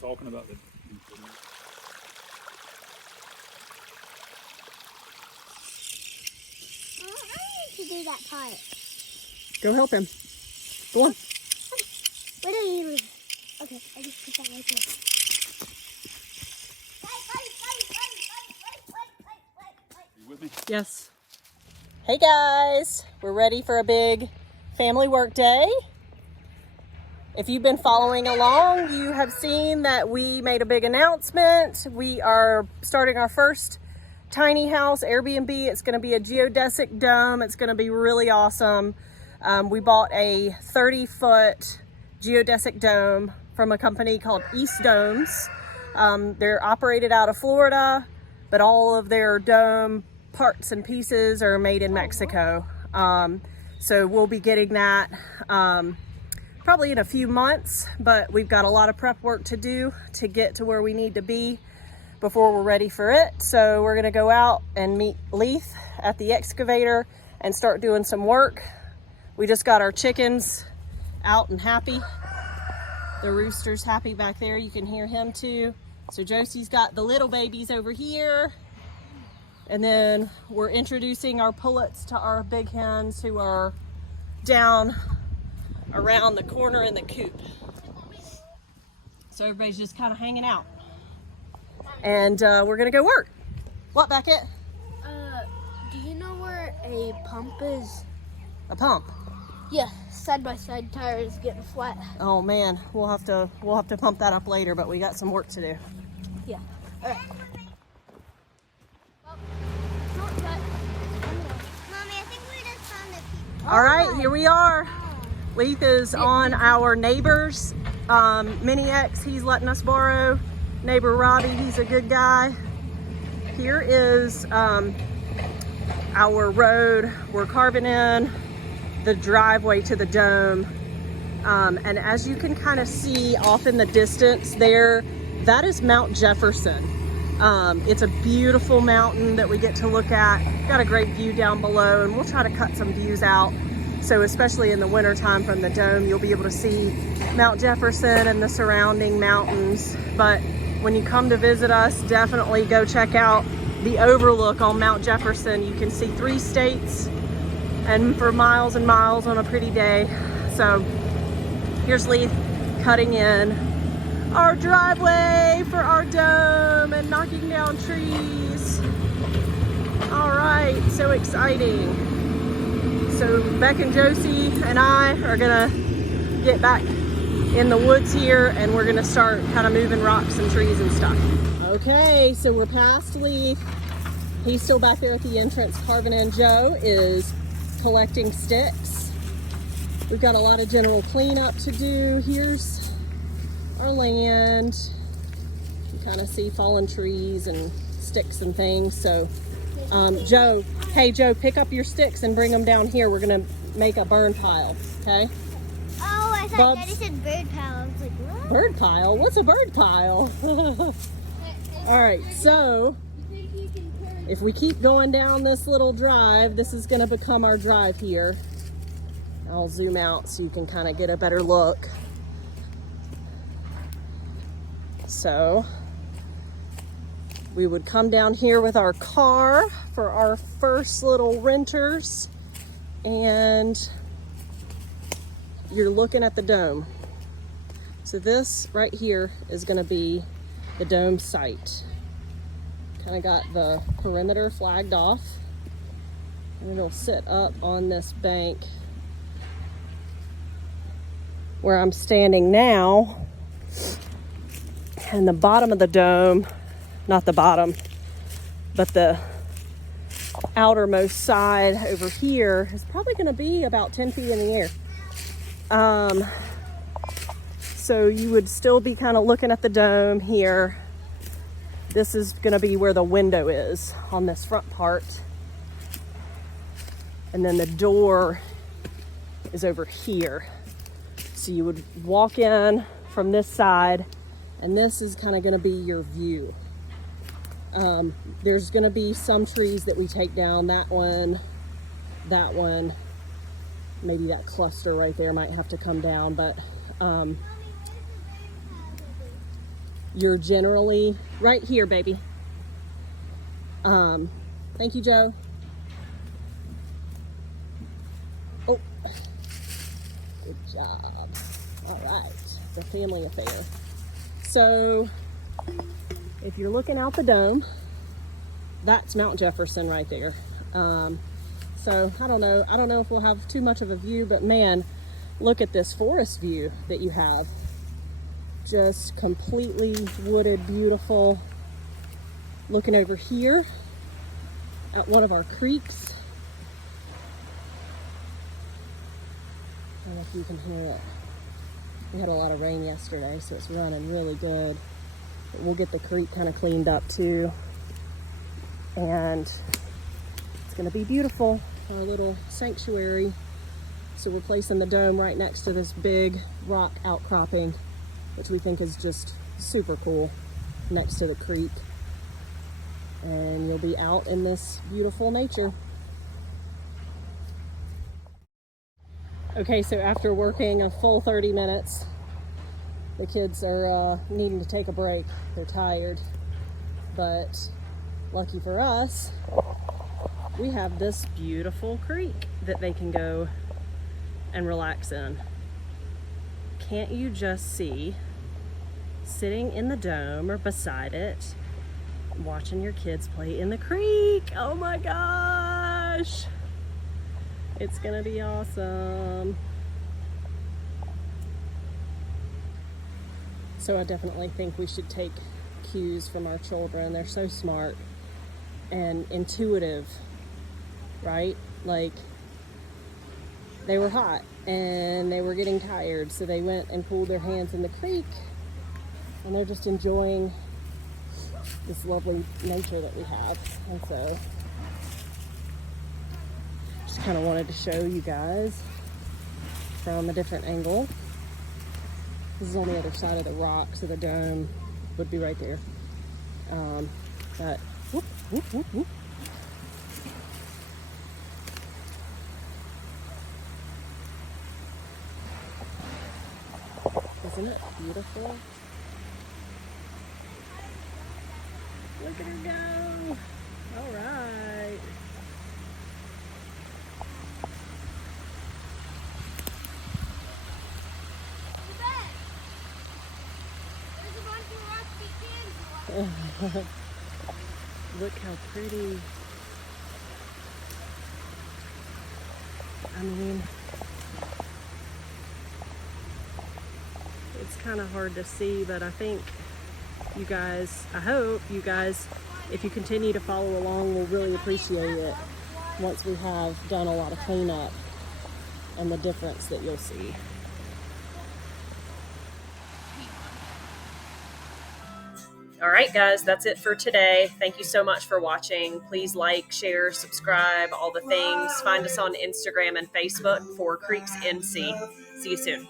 talking about the. I need to do that part. Go help him. Go on. Where do you live? Okay, I just put that right there. You with me? Yes. Hey guys, we're ready for a big family work day. If you've been following along, you have seen that we made a big announcement. We are starting our first tiny house Airbnb. It's going to be a geodesic dome. It's going to be really awesome. We bought a 30-foot geodesic dome from a company called East Domes. They're operated out of Florida, but all of their dome parts and pieces are made in Mexico. So we'll be getting that probably in a few months, but we've got a lot of prep work to do to get to where we need to be before we're ready for it. So we're gonna go out and meet Leeth at the excavator and start doing some work. We just got our chickens out and happy. The rooster's happy back there. You can hear him too. So Josie's got the little babies over here. And then we're introducing our pullets to our big hens who are down around the corner in the coop. So everybody's just kind of hanging out. And we're gonna go work. What, Beckett? Do you know where a pump is? A pump? Yeah, side-by-side tires getting flat. Oh man, we'll have to pump that up later, but we got some work to do. Yeah. All right. Shortcut. Mommy, I think we just found a All right, here we are. Leeth is on our neighbor's Mini X. He's letting us borrow. Neighbor Robbie, he's a good guy. Here is our road. We're carving in the driveway to the dome. And as you can kind of see off in the distance there, that is Mount Jefferson. It's a beautiful mountain that we get to look at. Got a great view down below, and we'll try to cut some views out. So especially in the wintertime from the dome, you'll be able to see Mount Jefferson and the surrounding mountains. But when you come to visit us, definitely go check out the overlook on Mount Jefferson. You can see 3 states and for miles and miles on a pretty day. So here's Leeth cutting in our driveway for our dome and knocking down trees. All right, so exciting. So Beck and Josie and I are gonna get back in the woods here, and we're gonna start kind of moving rocks and trees and stuff. Okay, so we're past Leeth. He's still back there at the entrance carving in. Joe is collecting sticks. We've got a lot of general cleanup to do. Here's our land. You kind of see fallen trees and sticks and things. So Joe, hey Joe, pick up your sticks and bring them down here. We're gonna make a burn pile, okay? Oh, I thought Daddy said bird pile. I was like, what? Bird pile? What's a bird pile? All right, so if we keep going down this little drive, this is gonna become our drive here. I'll zoom out so you can kind of get a better look. So we would come down here with our car for our first little renters, and you're looking at the dome. So this right here is gonna be the dome site. Kind of got the perimeter flagged off, and it'll sit up on this bank where I'm standing now. And the bottom of the dome, not the bottom, but the outermost side over here is probably gonna be about 10 feet in the air. So you would still be kind of looking at the dome here. This is gonna be where the window is on this front part. And then the door is over here. So you would walk in from this side, and this is kind of gonna be your view. There's gonna be some trees that we take down. That one, maybe that cluster right there might have to come down, but you're generally right here, baby. Thank you, Joe. Oh, good job. All right, it's a family affair. So if you're looking out the dome, that's Mount Jefferson right there. So I don't know if we'll have too much of a view, but man, look at this forest view that you have. Just completely wooded, beautiful. Looking over here at one of our creeks. I don't know if you can hear it. We had a lot of rain yesterday, so it's running really good. But we'll get the creek kind of cleaned up too. And it's gonna be beautiful, our little sanctuary. So we're placing the dome right next to this big rock outcropping, which we think is just super cool, next to the creek. And you'll be out in this beautiful nature. Okay, so after working a full 30 minutes, the kids are needing to take a break. They're tired, but lucky for us, we have this beautiful creek that they can go and relax in. Can't you just see, sitting in the dome or beside it, watching your kids play in the creek? Oh my gosh, it's gonna be awesome. So I definitely think we should take cues from our children. They're so smart and intuitive, right? Like, they were hot and they were getting tired, so they went and pulled their hands in the creek, and they're just enjoying this lovely nature that we have. And so just kind of wanted to show you guys from a different angle. This is on the other side of the rock, so the dome would be right there. But whoop, whoop, whoop, whoop. Isn't it beautiful? Look at her go. All right. There's a bunch of rusty cans. Look how pretty. I mean, it's kind of hard to see, but I think you guys, I hope you guys, if you continue to follow along, will really appreciate it once we have done a lot of cleanup and the difference that you'll see. All right, guys, that's it for today. Thank you so much for watching. Please like, share, subscribe, all the things. Find us on Instagram and Facebook for Creeks NC. See you soon.